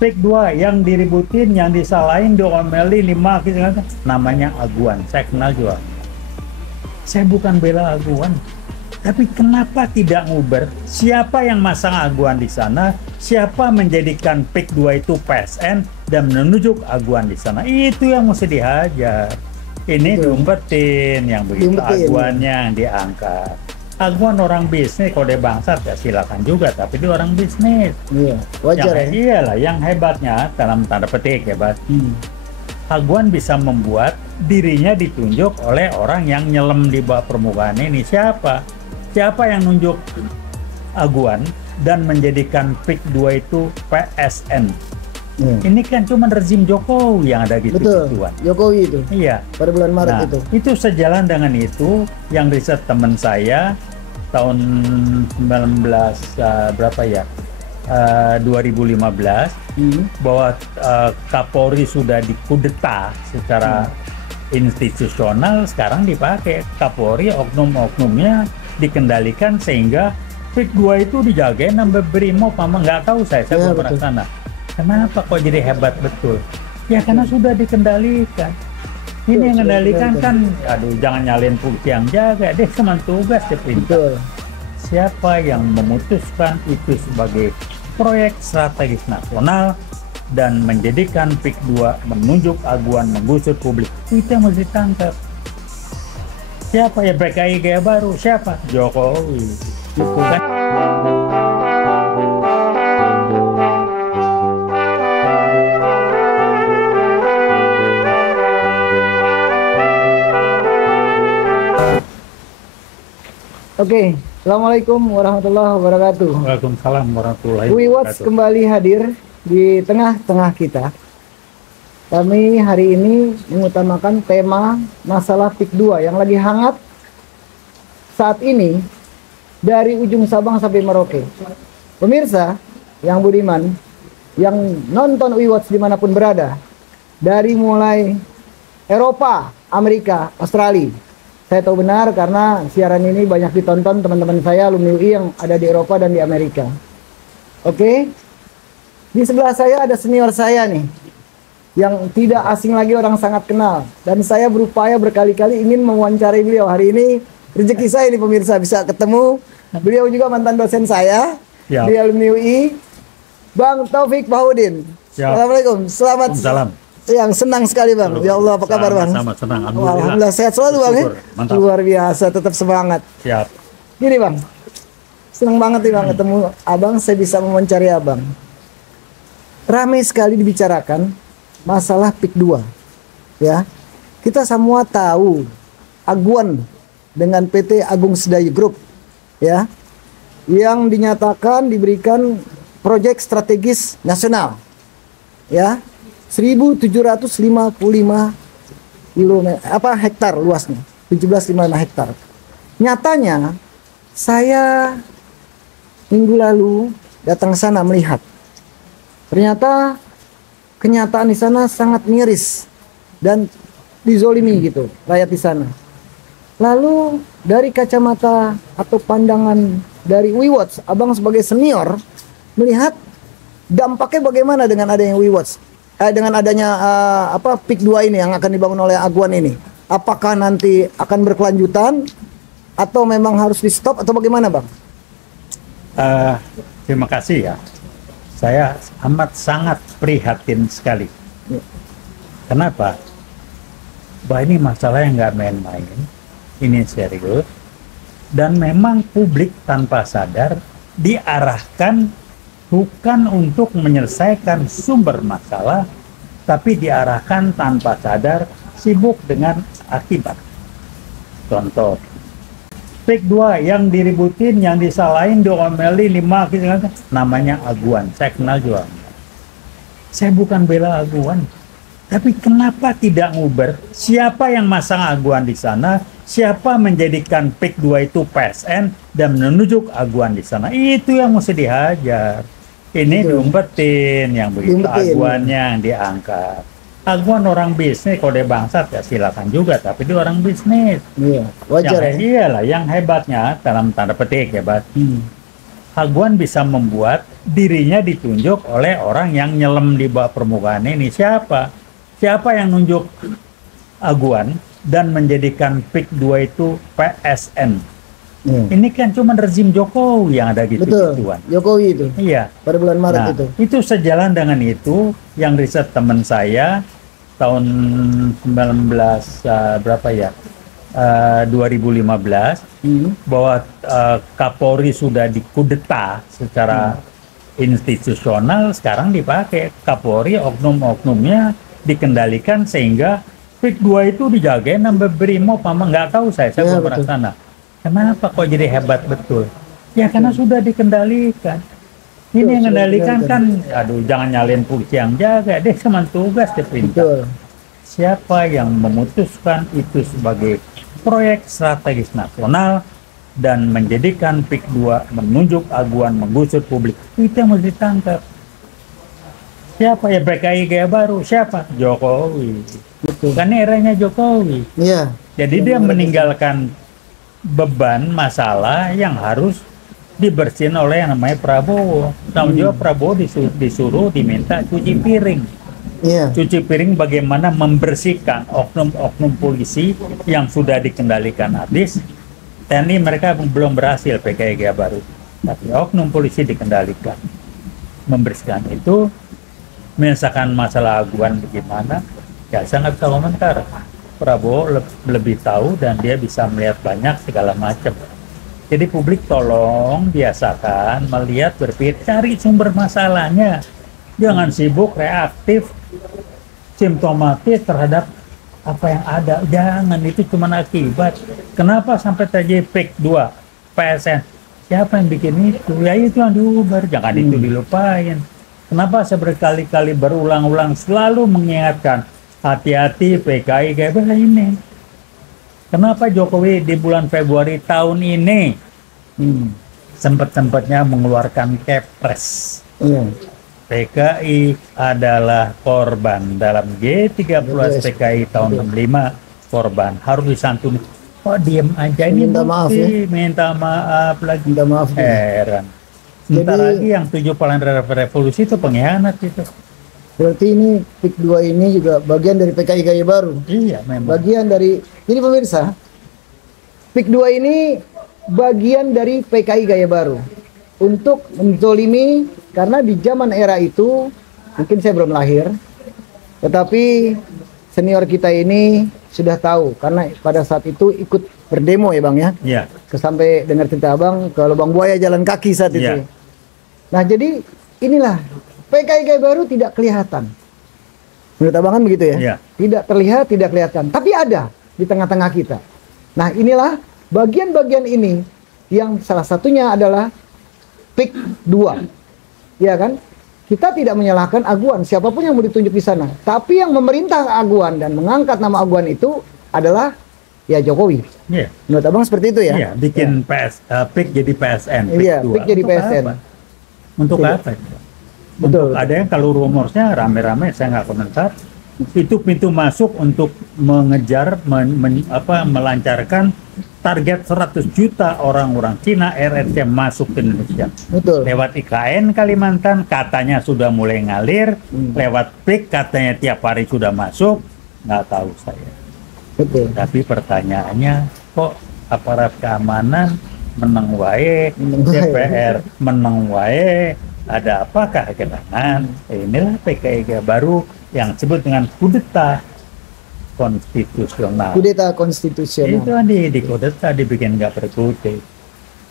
Pick 2 yang diributin, yang disalahin, diomelin, dimaki, namanya Aguan. Saya kenal juga. Saya bukan bela Aguan, tapi kenapa tidak nguber? Siapa yang masang Aguan di sana? Siapa menjadikan Pick 2 itu PSN dan menunjuk Aguan di sana? Itu yang mesti dihajar. Ini diumpetin, yang begitu Aguannya yang diangkat. Aguan orang bisnis, kalau dia bangsat ya silakan juga, tapi dia orang bisnis. Iya, wajar ya. Iyalah, yang hebatnya dalam tanda petik hebat. Aguan bisa membuat dirinya ditunjuk oleh orang yang nyelam di bawah permukaan ini. Siapa? Siapa yang nunjuk Aguan dan menjadikan Pick 2 itu PSN? Ini kan cuma rezim Jokowi yang ada gitu. Betul, Jokowi itu. Iya. Pada bulan Maret Nah, itu. Itu sejalan dengan itu yang riset teman saya tahun 2015 bahwa Kapolri sudah dikudeta secara institusional, sekarang dipakai Kapolri, oknum-oknumnya dikendalikan sehingga Pick 2 itu dijagain sampai Brimob, nggak tahu saya belum pernah sana. Kenapa kok jadi hebat betul? Ya karena sudah dikendalikan. Ini yang mengendalikan kan, aduh jangan nyalin polisi yang jaga, dia cuma tugas dia perintah. Siapa yang memutuskan itu sebagai proyek strategis nasional dan menjadikan Pick 2 menunjuk Aguan menggusur publik, itu yang mesti ditangkap. Siapa ya PKI gaya baru? Siapa? Jokowi. Itu kan. Oke, Assalamualaikum warahmatullahi wabarakatuh. Waalaikumsalam warahmatullahi Wiwatch kembali hadir di tengah-tengah kita. Kami hari ini mengutamakan tema masalah Pick 2 yang lagi hangat saat ini dari ujung Sabang sampai Merauke. Pemirsa yang budiman, yang nonton Wiwatch dimanapun berada, dari mulai Eropa, Amerika, Australia. Saya tahu benar karena siaran ini banyak ditonton teman-teman saya alumni UI yang ada di Eropa dan di Amerika. Oke. Di sebelah saya ada senior saya nih, yang tidak asing lagi, orang sangat kenal. Dan saya berupaya berkali-kali ingin mewawancarai beliau. Hari ini rezeki saya ini pemirsa bisa ketemu. Beliau juga mantan dosen saya di alumni UI, Bang Taufik Bahudin. Assalamualaikum. Selamat. Salam. Yang senang sekali Bang. Ya Allah, apa kabar Bang? Sama senang. Alhamdulillah sehat selalu Bang ya. Luar biasa, tetap semangat. Siap. Gini Bang, senang banget nih Bang ketemu Abang, saya bisa mewawancari Abang. Ramai sekali dibicarakan masalah Pick 2. Ya. Kita semua tahu Aguan dengan PT Agung Sedayu Group ya, yang dinyatakan diberikan proyek strategis nasional. Ya. 1755 hektar luasnya, 1755 hektar. Nyatanya saya minggu lalu datang sana melihat. Ternyata kenyataan di sana sangat miris dan dizolimi gitu rakyat di sana. Lalu dari kacamata atau pandangan dari Wiwatch, Abang sebagai senior melihat dampaknya bagaimana dengan adanya Wiwatch? Dengan adanya Pick 2 ini yang akan dibangun oleh Aguan ini, apakah nanti akan berkelanjutan atau memang harus di stop atau bagaimana Bang? Terima kasih ya. Saya amat sangat prihatin sekali. Kenapa? Bahwa ini masalah yang nggak main-main, ini serius, dan memang publik tanpa sadar diarahkan bukan untuk menyelesaikan sumber masalah, tapi diarahkan tanpa sadar sibuk dengan akibat. Contoh, Pick 2 yang diributin, yang disalahin, diomelin, dimaki, namanya Aguan. Saya kenal juga. Saya bukan bela Aguan, tapi kenapa tidak nguber? Siapa yang masang Aguan di sana? Siapa menjadikan Pick 2 itu PSN dan menunjuk Aguan di sana? Itu yang mesti dihajar. Ini diumpetin, yang begitu Aguannya yang diangkat. Aguan orang bisnis, kalau dia bangsat ya silakan juga, tapi dia orang bisnis. Iya, wajar ya. Iyalah, yang hebatnya dalam tanda petik hebat. Aguan bisa membuat dirinya ditunjuk oleh orang yang nyelam di bawah permukaan ini. Siapa yang nunjuk Aguan dan menjadikan PIK 2 itu PSN? Ini kan cuma rezim Jokowi yang ada gitu Betul, gituan. Jokowi itu Iya. pada bulan Maret Nah, itu. itu sejalan dengan itu yang riset teman saya tahun 19 berapa ya? 2015 bahwa Kapolri sudah dikudeta secara institusional, sekarang dipakai Kapolri, oknum-oknumnya dikendalikan sehingga PIK 2 itu dijagain sampai Brimob, nggak tahu saya belum pernah betul. sana. Kenapa kok jadi hebat betul? Ya karena sudah dikendalikan. Ini yang sudah mengendalikan kan, dikendalikan. aduh jangan nyalin polisi yang jaga, dia cuma tugas diperintah. Betul. Siapa yang memutuskan itu sebagai proyek strategis nasional dan menjadikan PIK 2 menunjuk Aguan menggusur publik, itu yang mesti ditangkap. Siapa ya PKI Gaya Baru? Siapa? Jokowi. Betul. Kan eranya Jokowi. Iya. Jadi dia meninggalkan beban masalah yang harus dibersihin oleh yang namanya Prabowo. Tanggung jawab Prabowo disuruh diminta cuci piring. Iya. Cuci piring bagaimana membersihkan oknum-oknum polisi yang sudah dikendalikan habis. TNI mereka belum berhasil PKI Gaya Baru. Tapi oknum polisi dikendalikan. Membersihkan itu, menyelesaikan masalah Aguan bagaimana, ya saya nggak bisa komentar. Prabowo lebih tahu dan dia bisa melihat banyak segala macam. Jadi publik tolong biasakan melihat, berpikir, cari sumber masalahnya. Jangan sibuk reaktif, simptomatis terhadap apa yang ada. Jangan, itu cuma akibat. Kenapa sampai terjadi PIK 2, PSN? Siapa yang bikin itu? Ya itu yang diubar, jangan itu dilupain. Kenapa saya berkali-kali berulang-ulang selalu mengingatkan, hati-hati PKI kayak ini. Kenapa Jokowi di bulan Februari tahun ini sempat-sempatnya mengeluarkan Kepres? Iya. PKI adalah korban dalam G30 PKI tahun 65, korban harus disantuni. Kok diem aja ini? Minta maaf ya. Minta maaf lagi. Minta maaf. Heran. Sebentar Jadi- lagi yang 7 pahlawan revolusi itu pengkhianat itu. Berarti ini PIK 2 ini juga bagian dari PKI Gaya Baru. Iya memang. Bagian dari, jadi pemirsa, PIK 2 ini bagian dari PKI Gaya Baru untuk menzolimi, karena di zaman era itu mungkin saya belum lahir, tetapi senior kita ini sudah tahu karena pada saat itu ikut berdemo ya Bang ya. Iya. Sampai dengar cerita Abang ke Lubang Buaya jalan kaki saat itu. Iya. Nah jadi inilah PKI Gaya Baru tidak kelihatan. Menurut Abang kan begitu ya? Iya. Tidak terlihat, tidak kelihatan. Tapi ada di tengah-tengah kita. Nah inilah bagian-bagian ini yang salah satunya adalah PIK 2. Ya kan? Kita tidak menyalahkan Aguan, siapapun yang mau ditunjuk di sana. Tapi yang memerintah Aguan dan mengangkat nama Aguan itu adalah ya Jokowi. Iya. Menurut Abang seperti itu ya? Iya, bikin PIK jadi PSN. Iya, PIK 2. PIK jadi Untuk PSN. apa? Untuk Tidak. apa? Betul. Untuk ada yang kalau rumornya rame-rame saya nggak komentar. Itu pintu masuk untuk mengejar, melancarkan target 100 juta orang-orang Cina RRC masuk ke Indonesia. Betul. Lewat IKN Kalimantan katanya sudah mulai ngalir, lewat PIK katanya tiap hari sudah masuk, nggak tahu saya. Betul. Tapi pertanyaannya, kok aparat keamanan meneng wae, Meneng wae. DPR meneng wae, ada apakah gerangan? Inilah PKI baru yang disebut dengan kudeta konstitusional. Kudeta konstitusional. Itu kan di kudeta dibikin nggak berkutik.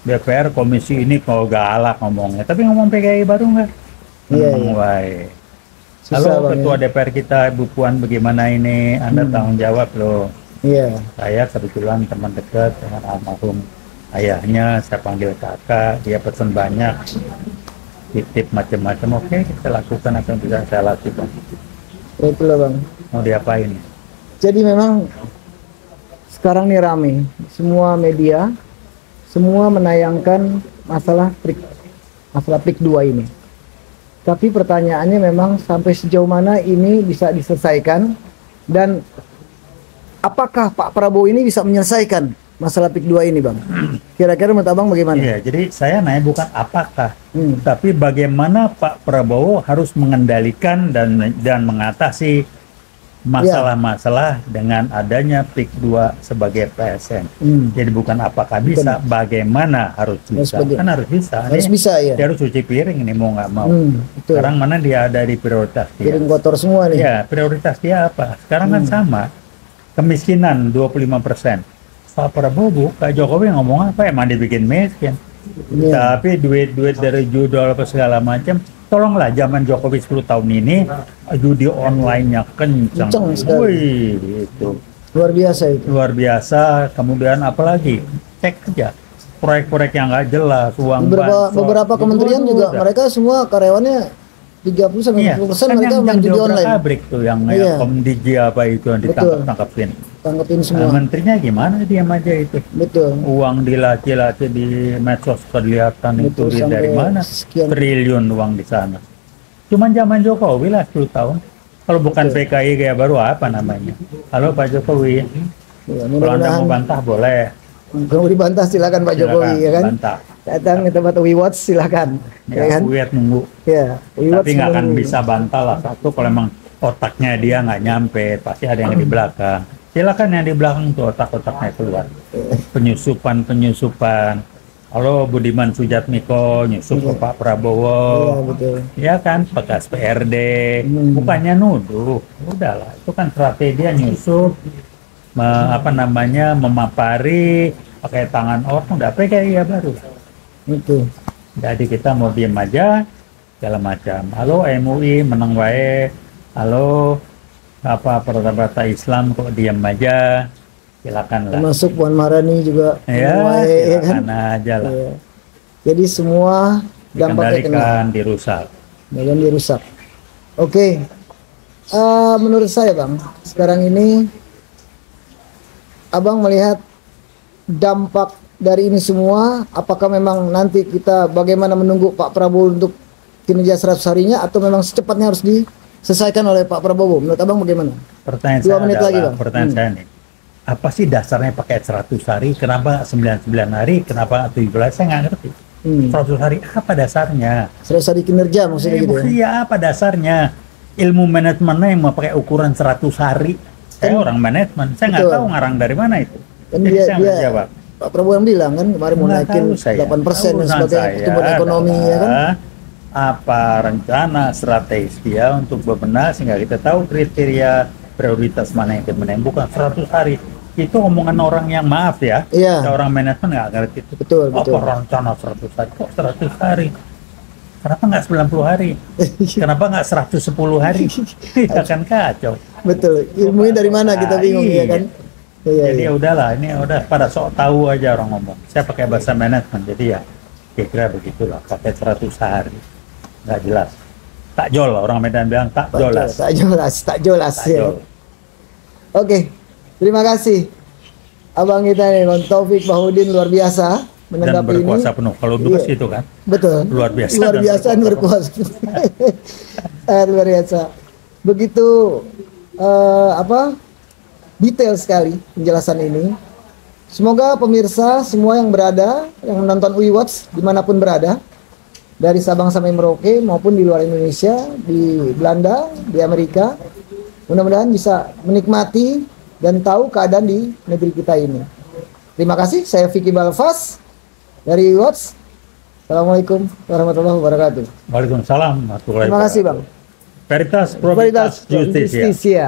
DPR komisi ini kalau galak ngomongnya, tapi ngomong PKI baru nggak? Iya, Meneng iya. wae. Susah, Halo Bang, Ketua ya. DPR kita, Bu Puan, bagaimana ini? Anda tanggung jawab loh. Iya. Saya kebetulan teman dekat dengan almarhum ayahnya, saya panggil kakak, dia pesan banyak, titip macam-macam. Oke, kita lakukan apa yang bisa saya lakukan. Itulah Bang. Mau diapain? Jadi memang sekarang nih rame, semua media, semua menayangkan masalah PIK 2 ini. Tapi pertanyaannya memang sampai sejauh mana ini bisa diselesaikan dan apakah Pak Prabowo ini bisa menyelesaikan masalah PIK 2 ini, Bang? Kira-kira menurut Abang bagaimana? Iya, jadi saya nanya bukan apakah, Hmm. tapi bagaimana Pak Prabowo harus mengendalikan dan mengatasi masalah-masalah dengan adanya PIK 2 sebagai PSN. Hmm. Jadi bukan apakah bisa, bagaimana harus bisa. Kan harus bisa. Harus Ini bisa ya. dia harus cuci piring ini mau nggak mau. Betul. Sekarang mana dia ada di prioritas dia? Piring kotor semua nih. Ya, prioritas dia apa? Sekarang kan sama. Kemiskinan 25%. Pak Prabowo, Pak Jokowi ngomong apa? Emang dibikin miskin. Iya. Tapi duit-duit dari judul apa segala macam, tolonglah zaman Jokowi 10 tahun ini judi online-nya kencang. Kencang sekali. Wih, itu Luar biasa itu. luar biasa. Kemudian apalagi? Cek aja proyek-proyek yang nggak jelas, uang bansos. Beberapa kementerian Waduh, juga udah. mereka semua karyawannya 30 sampai Iya, 40% kan mereka yang main judi online. pabrik tuh yang Iya. Komdigi apa itu yang Betul. ditangkap-tangkapin. Tangkepin Nah, semua. menterinya gimana diam aja itu? Betul. Uang dilaci-laci di medsos kelihatan itu Betul, duit dari sampai mana? sekian. Triliun uang di sana. Cuman zaman Jokowi lah 10 tahun. Kalau bukan Betul. PKI kayak baru apa namanya? Halo Pak Jokowi, Ya, kalau Anda mudah-mudahan mau bantah boleh. kalau dibantah silakan Pak Jokowi Silakan, ya kan. bantah. Datang ke tempat WeWatch silakan. Ya, Ya, kan? Uyat nunggu. Ya, WeWatch Tapi nggak akan menunggu. bisa bantah lah. Satu kalau emang otaknya dia nggak nyampe, pasti ada yang di belakang. Silakan yang di belakang tuh otak-otaknya keluar. Penyusupan. Halo Budiman Sujatmiko nyusup ke Pak Iya, Prabowo. betul. Ya kan, bekas PRD. Bukannya nuduh. Udahlah, itu kan strategi dia nyusup. Memapari pakai tangan orang. Udah PKI ya baru. Itu. Jadi kita mau diem aja segala macam. Halo MUI menang wae. Halo apa partai Islam kok diem aja. Silakan lah. Termasuk Puan Maharani juga. Ya, mulai, ya kan? silakan aja lah. Ya. Jadi semua dampaknya kena. Dikendalikan, dirusak. Dan dirusak. Oke. Menurut saya Bang, sekarang ini Abang melihat dampak dari ini semua, apakah memang nanti kita bagaimana menunggu Pak Prabowo untuk kinerja 100 harinya atau memang secepatnya harus diselesaikan oleh Pak Prabowo? Menurut Abang bagaimana? Pertanyaan 2 saya menit adalah, lagi, Bang. pertanyaan saya nih, apa sih dasarnya pakai 100 hari? Kenapa nggak 99 hari? Kenapa nggak 17? Saya nggak ngerti. 100 hari apa dasarnya? 100 hari kinerja maksudnya gitu ya? Iya, apa dasarnya? Ilmu manajemennya yang mau pakai ukuran 100 hari. Saya orang manajemen, saya nggak Betul. tahu ngarang dari mana itu. Kan Jadi saya nggak dia jawab. Pak Prabowo yang bilang kan kemarin mau Nggak naikin tahu saya. 8% dan Urusan sebagai saya pertumbuhan ekonomi ya kan? adalah apa rencana strategis dia untuk bebenah sehingga kita tahu kriteria prioritas mana yang kita benahi. Bukan 100 hari. Itu omongan orang yang maaf ya. Iya. Orang manajemen nggak ngerti itu. Betul, Apa betul. rencana 100 hari? Kok 100 hari? Kenapa nggak 90 hari? Kenapa nggak 110 hari? Ya kan kacau. Betul. Ilmunya dari mana kita bingung ya kan? Iya, Jadi iya. ya udahlah, ini udah pada sok tahu aja orang ngomong. Saya pakai bahasa manajemen, jadi ya kira-kira begitulah. Pakai 100 hari, nggak jelas. Takjol, orang Medan bilang tak jelas. Tak jelas, tak jelas ya. Takjol. Oke, terima kasih abang kita nih, Bang Taufik Bahudin luar biasa Dan menanggapi ini. berkuasa penuh. Kalau dubes Iya. itu kan, Betul. Luar biasa Luar dan biasa dan berkuasa. Luar biasa. Begitu detail sekali penjelasan ini. Semoga pemirsa semua yang berada, yang menonton WeWatch dimanapun berada, dari Sabang sampai Merauke maupun di luar Indonesia, di Belanda, di Amerika, mudah-mudahan bisa menikmati dan tahu keadaan di negeri kita ini. Terima kasih, saya Vicky Balfas dari WeWatch. Assalamualaikum warahmatullahi wabarakatuh. Waalaikumsalam warahmatullahi Terima kasih, Bang. wabarakatuh. Veritas, Probitas, Veritas Justicia. Justicia.